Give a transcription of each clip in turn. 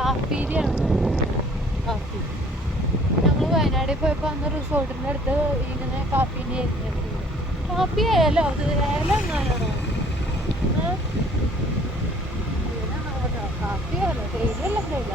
കാപ്പിരിയാണ് കാപ്പി. ഞങ്ങൾ വയനാട്ടിൽ പോയപ്പോൾ അന്ന് റിസോർട്ടിന്റെ അടുത്ത് ഇങ്ങനെ കാപ്പീന്റെ ആയിരുന്നു കാപ്പി ആയാലോ അത് ഏലം എങ്ങാനാണോ? കാപ്പി ആയാലോ തേയിലല്ല തേയില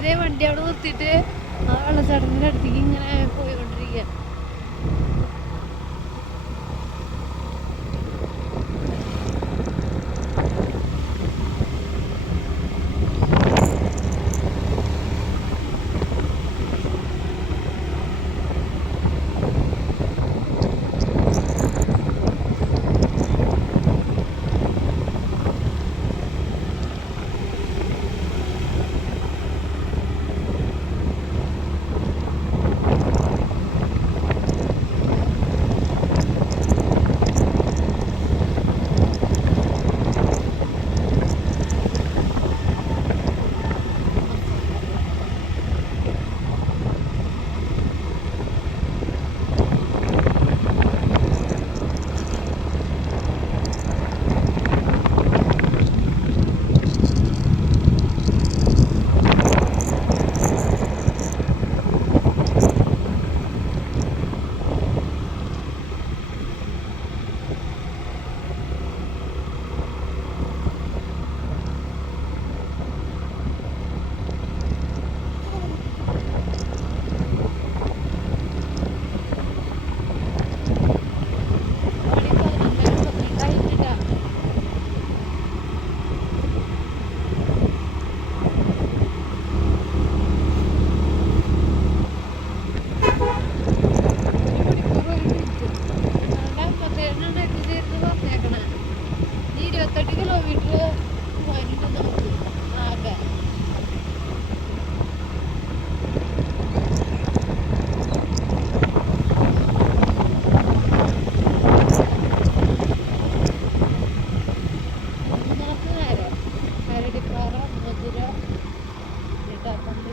ഇതേ വണ്ടി അവിടെ നിർത്തിയിട്ട് ആ വെള്ളച്ചാട്ടത്തിന്റെ അടുത്തേക്ക് ഇങ്ങനെ പോയിക്കൊണ്ടിരിക്കുക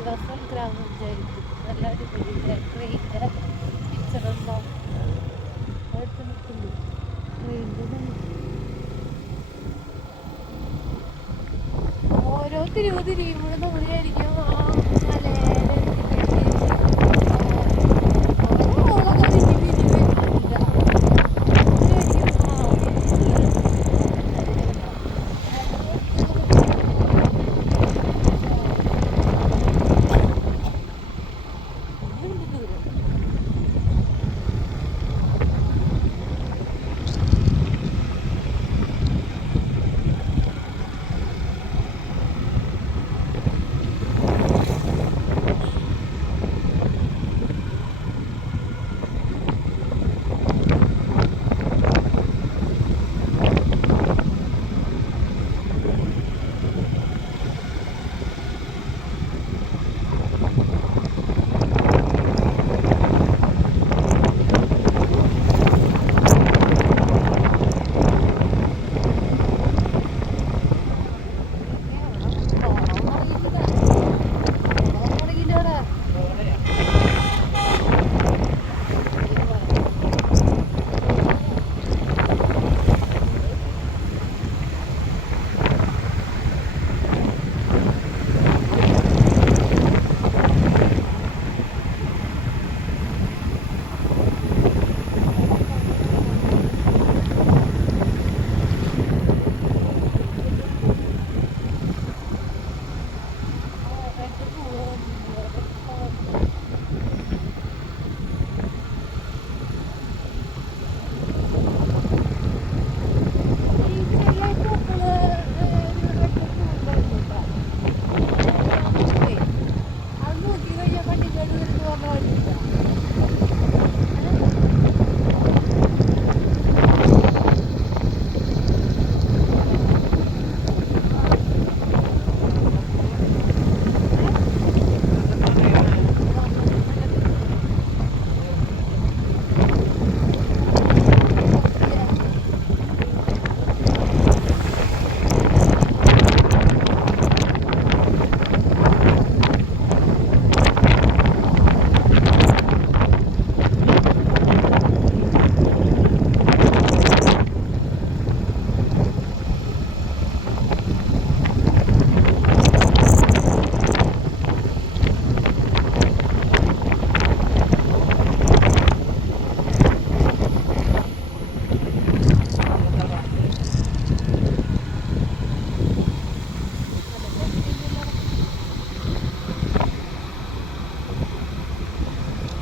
പള്ളിവാസൽ ഗ്രാമപഞ്ചായത്ത് നല്ല അടിപൊളി ട്രെയിനിന്റെ പിക്ചറുണ്ടാവും എടുത്ത് നിൽക്കുന്നു. ട്രെയിനിന്റെ ഓരോ തിരിവ് തിരിയുമ്പോഴും നമ്മൾ